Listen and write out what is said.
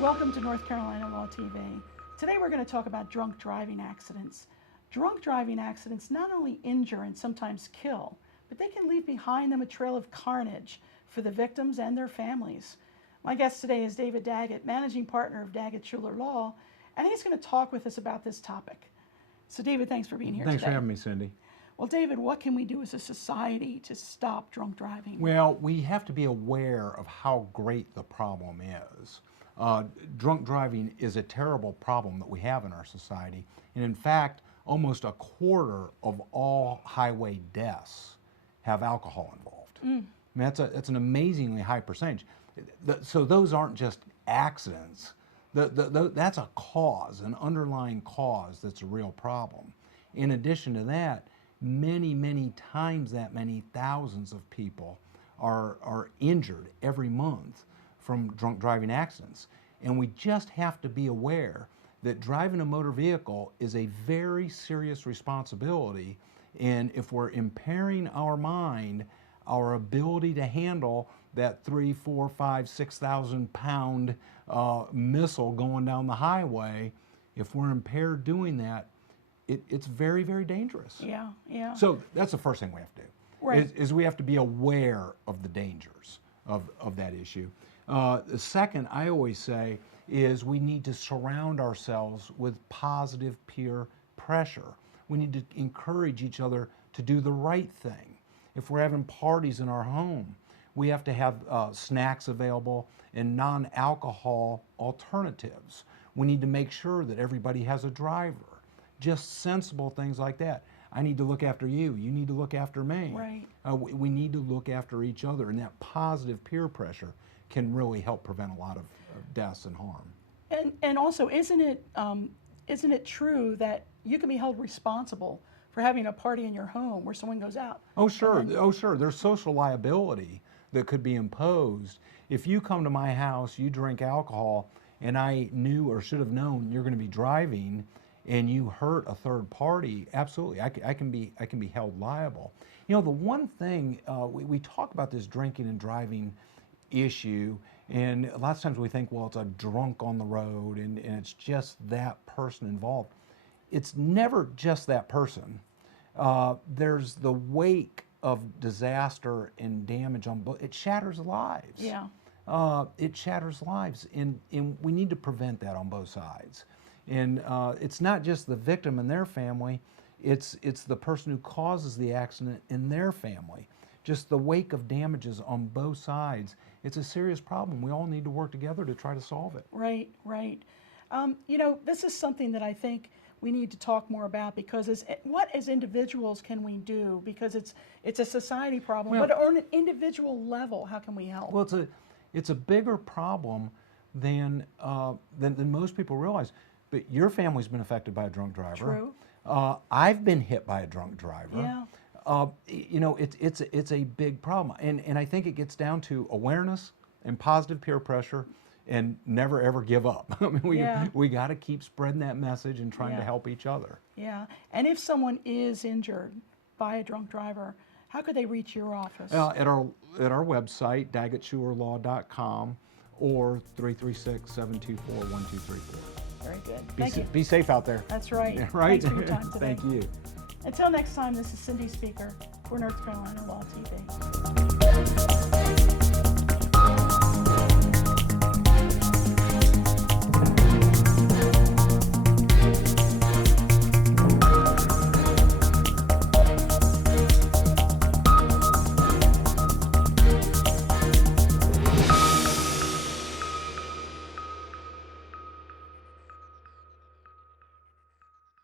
Welcome to North Carolina Law TV. Today we're going to talk about drunk driving accidents. Drunk driving accidents not only injure and sometimes kill, but they can leave behind them a trail of carnage for the victims and their families. My guest today is David Daggett, managing partner of Daggett, Shuler Law, and he's going to talk with us about this topic. So David, thanks for being here Thanks today. for having me, Cindy. Well, David, what can we do as a society to stop drunk driving? Well, we have to be aware of how great the problem is. Drunk driving is a terrible problem that we have in our society, and in fact, almost a quarter of all highway deaths have alcohol involved. I mean, that's an amazingly high percentage. So those aren't just accidents. That's a cause, an underlying cause that's a real problem. In addition to that, many times that many thousands of people are injured every month from drunk driving accidents. And we just have to be aware that driving a motor vehicle is a very serious responsibility. And if we're impairing our mind, our ability to handle that 3, 4, 5, 6,000 pound missile going down the highway, if we're impaired doing that, it's very, very dangerous. Yeah. So that's the first thing we have to do. Right. Is we have to be aware of the dangers of that issue. The second, I always say, is we need to surround ourselves with positive peer pressure. We need to encourage each other to do the right thing. If we're having parties in our home, we have to have snacks available and non-alcohol alternatives. We need to make sure that everybody has a driver. Just sensible things like that. I need to look after you. You need to look after me. Right. We need to look after each other, and that positive peer pressure can really help prevent a lot of deaths and harm. And also, isn't it true that you can be held responsible for having a party in your home where someone goes out? Oh sure, There's social liability that could be imposed. If you come to my house, you drink alcohol, and I knew or should have known you're going to be driving, and you hurt a third party, absolutely, I can be held liable. You know, the one thing we talk about this drinking and driving issue, and a lot of times we think, well, it's a drunk on the road, and it's just that person involved. It's never just that person. There's the wake of disaster and damage on both. It shatters lives. Yeah. It shatters lives, and we need to prevent that on both sides. And it's not just the victim and their family, it's the person who causes the accident and their family. Just the wake of damages on both sides. It's a serious problem. We all need to work together to try to solve it. Right. You know, this is something that I think we need to talk more about, because what as individuals can we do? Because it's a society problem, Well, but on an individual level, how can we help? Well, it's a bigger problem than most people realize. But your family's been affected by a drunk driver. True. I've been hit by a drunk driver. Yeah. You know, it's a big problem, and I think it gets down to awareness and positive peer pressure, and never ever give up. I mean, we got to keep spreading that message and trying to help each other. Yeah, and if someone is injured by a drunk driver, how could they reach your office? At our website, daggettshulerlaw.com, or 336-724-1234. Very good. Thank you. Be safe out there. That's right. Yeah, right. Thanks for your time today. Thank you. Until next time, this is Cindy Speaker for North Carolina Law TV.